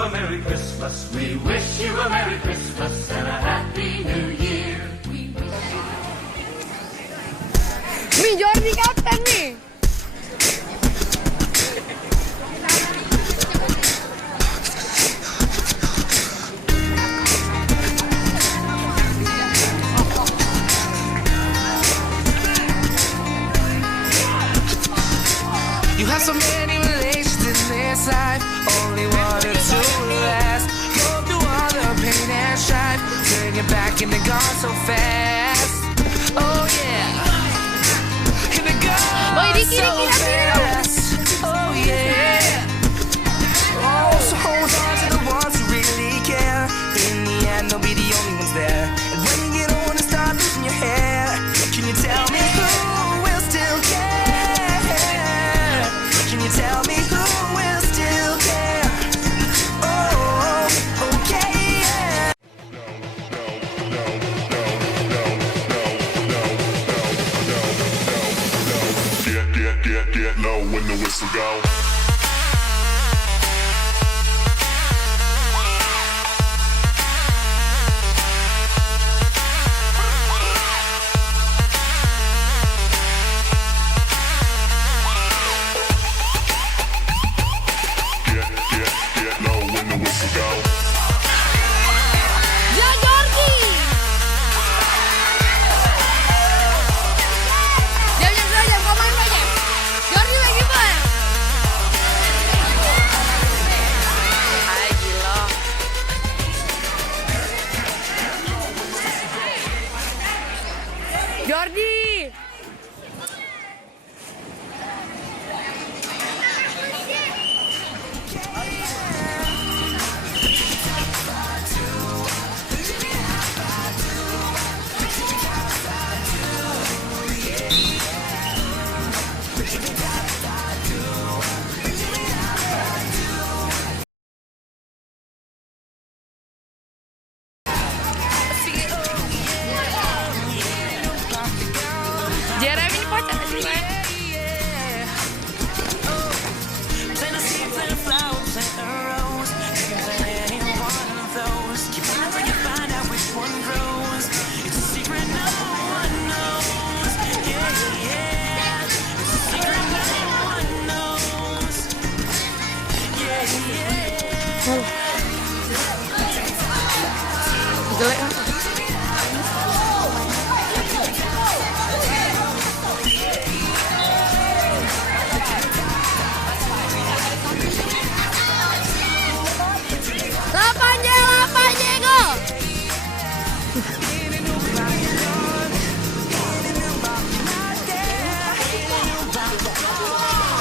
a Merry Christmas. We wish you a Merry Christmas and a Happy New Year. Nih Jordi kapten nih. You have so many relations in this life, only one or two last. Go through all the pain and strife, turn your back and they're gone so fast. Oh yeah, and they're gone so fast. Oh yeah. Oh, so hold on to the ones who really care. In the end, they'll be the only ones there. And when you get old and start losing your hair, can you tell me who will still care? Can you tell me who will still care? Oh, okay, yeah. Get low when the whistle go. Get low when the whistle go. Ya Jordi. Jam, kau main aja. Jordi lagi main. Hai gila. Jordi. Jeremy ini pacar sih. Jelek kan? Lapan Diego.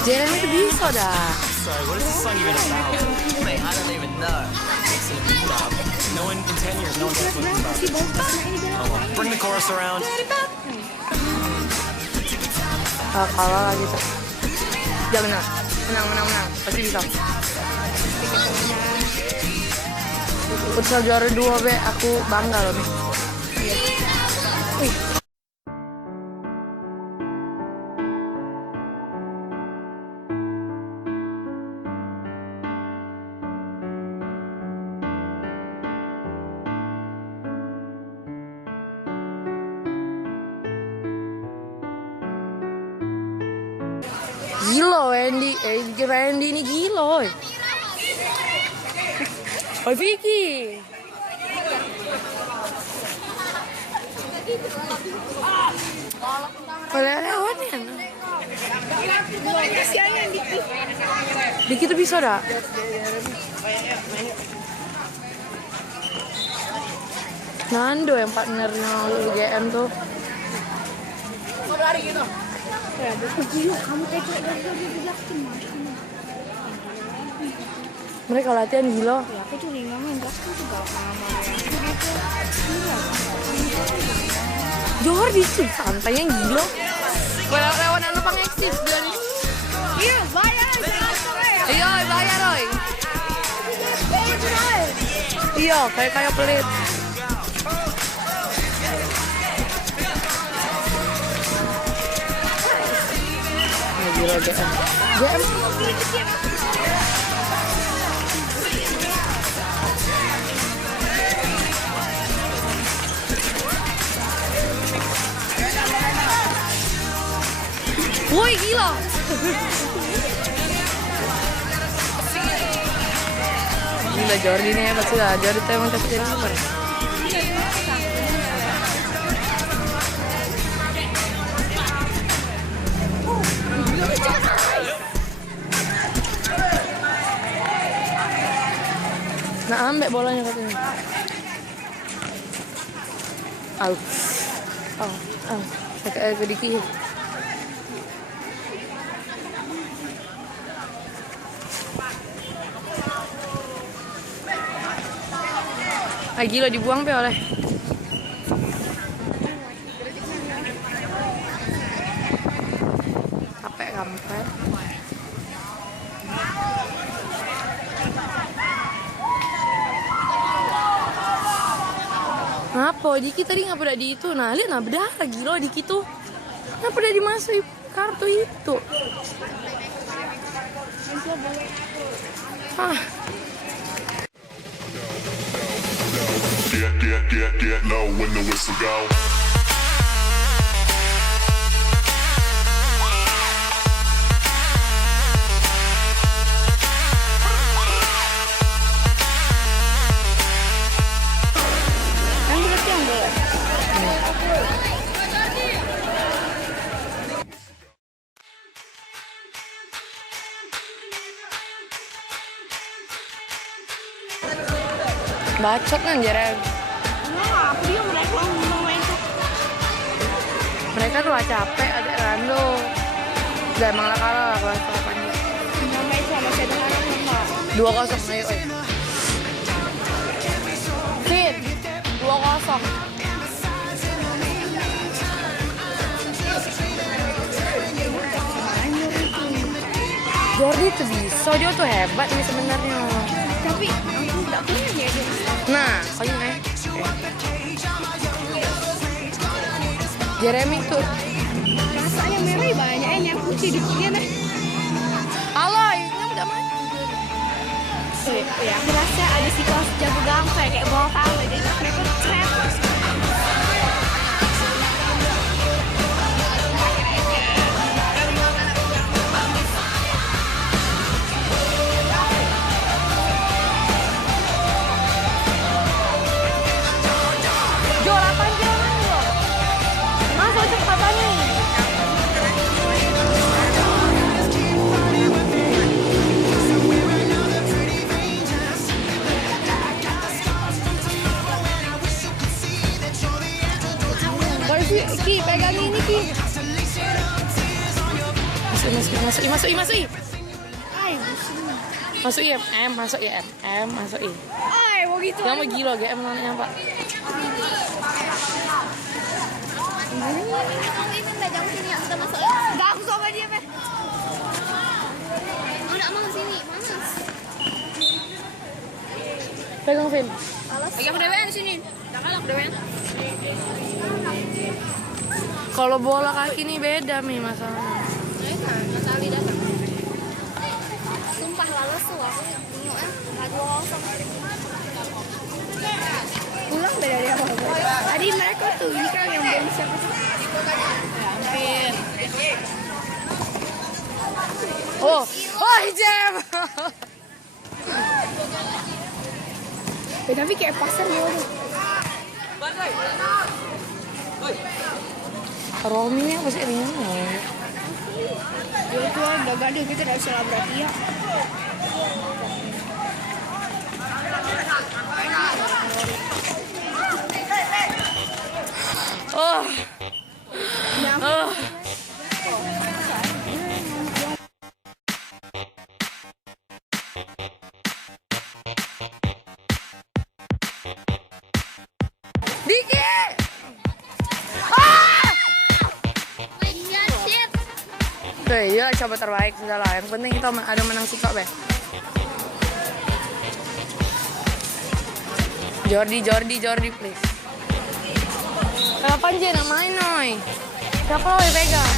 Jeremy itu bisa dah. Sorry, what is this song even about? Mate, I don't even know. No one in 10 years, no one's gonna know what it's about. Bring the chorus around. Kalah lagi tuh. Jangan menang. Pasti bisa. Futsal juara 2 be, aku bangga loh nih. Gila Randy ini gila. Oi Vicky. Boleh lewatnya. Dikit tuh bisa dah. Nando yang partnernya UGM tuh. Mereka latihan gila. Ya, aku curiga main Justin juga Jordi sih santainya gila. Lewat numpang eksis dan. Iya, bayar. Iya, bayar oi. Iya, kayak pelit. Gila GM. loh. Gila Jordi nih hebat sih lah. Jordi tuh emang cepet jadi super. Nah ambek bolanya katanya. Out. Oh. Kayak sedikit. Gila dibuang pe oleh. Capek kampret. Ngapa Diki tadi ngapa udah di itu? Nah lihat nah berdarah gila Diki tuh. Ngapa udah dimasukin kartu itu? Get low when the whistle go. Kan berarti yang boleh. Bacot kan Jerem. Nah, aku dia mereka mau main tuh. Mereka tuh capek ada Rando. Udah emang lah kalah lah kelas 8 nya. Mau main sama saya dengan anak mama. 2-0 ayo. Fit 2-0. Jordi tuh bisa, dia tuh hebat nih sebenarnya. Tapi aku nggak punya dia. Nah, kayaknya Jeremy tuh Rasanya merah banyak yang putih di sini nih. Aloy, ini udah mati. Ya, aku rasa ada si kelas jago gampang kayak bawa tahu jadi mereka trap. Jo, 8 kilo lo. Masuk cepatannya. Ki, pegang ini Ki. Masuk. Ay, Masuk M, masuk ya M, masuk I. ay, mau gitu. Kamu gila GM namanya Pak. Itu enggak jauh sini, aku udah masuk. Enggak, aku sama dia, Pe. Aku enggak mau sini, panas. Pegang Vin. Pegang dewean sini. Enggak kalah dewean. Kalau bola kaki nih beda Mi masalahnya. Mas Ali datang. Sumpah lalas tuh aku bingung lagi kosong. Pulang dari awal. Tadi mereka tuh ini kan yang belum siapa sih? Hampir. Oh, Jam. Tapi kayak pasar gitu. Romi ini apa sih ini? Ya itu udah gede kita tidak bisa berarti ya. Diki! Oke, iya coba terbaik sudah lah. Yang penting kita ada menang sikap ya. Jordi please. Kapan aja nak main noy? Siapa lo yang pegang?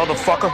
motherfucker.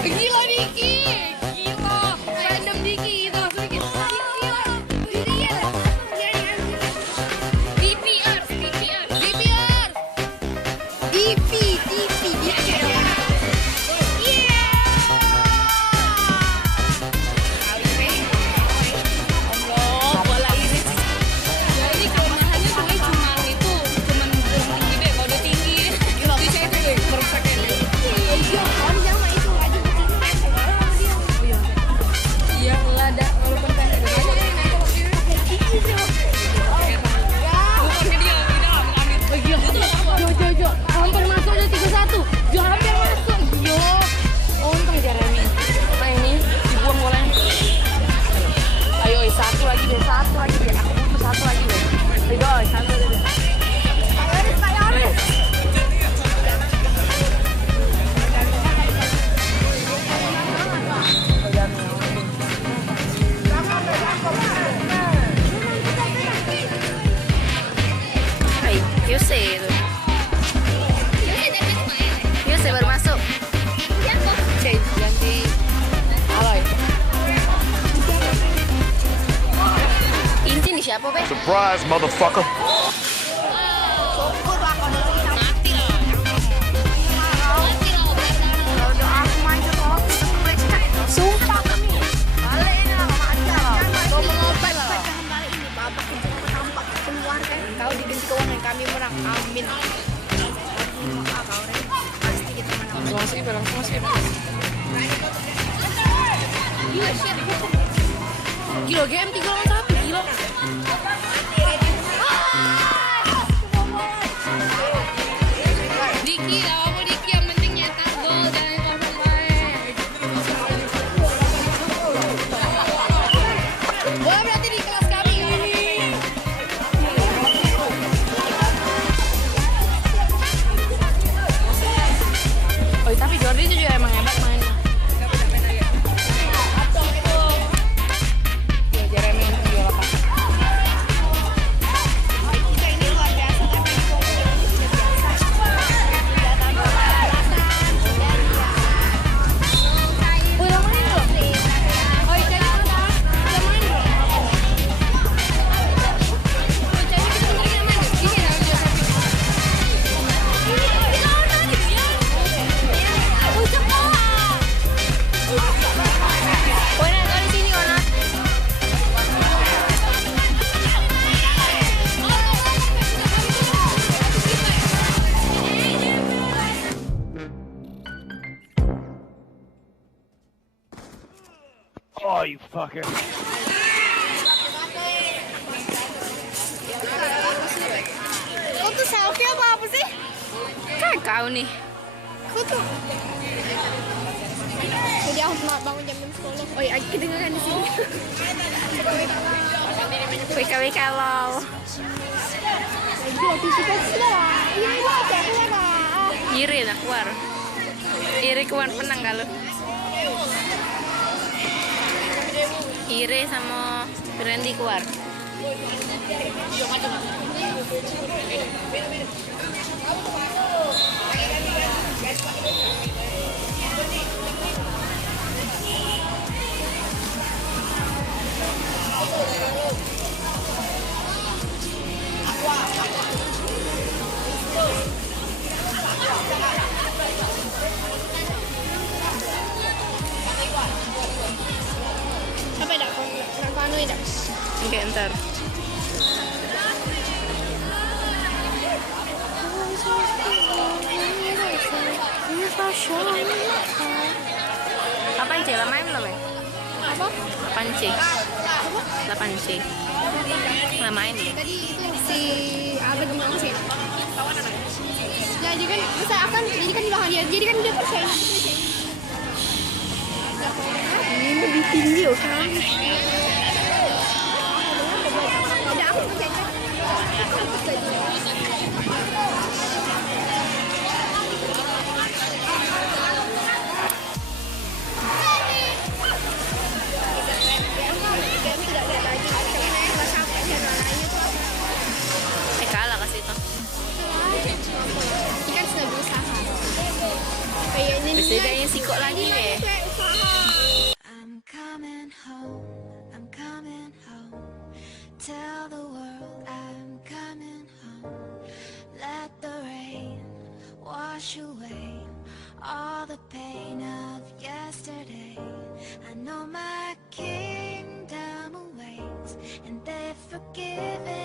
Gila Diki, gila, random Diki gitu langsung Diki. DPR. Allah, bola iris. Jadi kelemahannya tuh cuma itu, cuman tinggi deh. Kalau udah tinggi, bisa itu deh, perfect deh. Iya, nggak ada walaupun kan ada bukan ke dia di dalam amit. Jo, hampir masuk aja 3-1. Jo hampir masuk. Jo, untung Jeremy. Nah ini dibuang bolanya. Ayo, satu lagi deh. Aku butuh satu lagi deh. Ayo, satu deh. Ayo. Yuse baru masuk. Ganti Aloy. Inti nih siapa, Be? Surprise, motherfucker. Sumpah kami. Balik ini lah, manja lah. Kau mengopel lah. Kau diganti keuangan kami menang. Amin. Pasti kita menang. Langsung masuk. Gila, game 3-1, gila. Diki, kamu Diki yang penting nyetak gol, jangan kosong main. Bola berarti di kelas kami kali ini. Oh, tapi Jordi itu juga emang hebat mainnya. Ya, Jeremy yang juara Pak. Kita ini luar biasa tapi Udah main belum? Oh, Ica udah main belum? Ica kita beneran main. Gini dah dia. Ona, kau di sini, Ona. Oh, you fucker. kau tuh selfie apa sih? Kan kau nih. Kau tuh. Jadi aku mau bangun jam 6 sekolah. Oh iya, kedengeran di sini. WKWK lol. Ayo, tisu lah. Ini lah, keluar lah. Iri nak keluar. Iri keluar penang kalau. Iri sama Randy keluar. Sampai dah, nak panuin dah. Oke, ntar. Apaan sih? Main belum ya? Apa? Apaan sih? apa? 8C. Nggak main ya? Tadi itu si Albert ngomong sih. Jadi kan bisa akan jadi kan di belakang dia. Jadi kan dia persen. Ini lebih tinggi loh kan. Ada aku persen. Kalah ke situ. Ini kan sudah berusaha. Kayak ini Bisa kayaknya sikok lagi deh. I'm coming home, I'm coming home. Tell the world I'm coming home. Let the rain wash away all the pain of yesterday. I know my kingdom awaits, and they've forgiven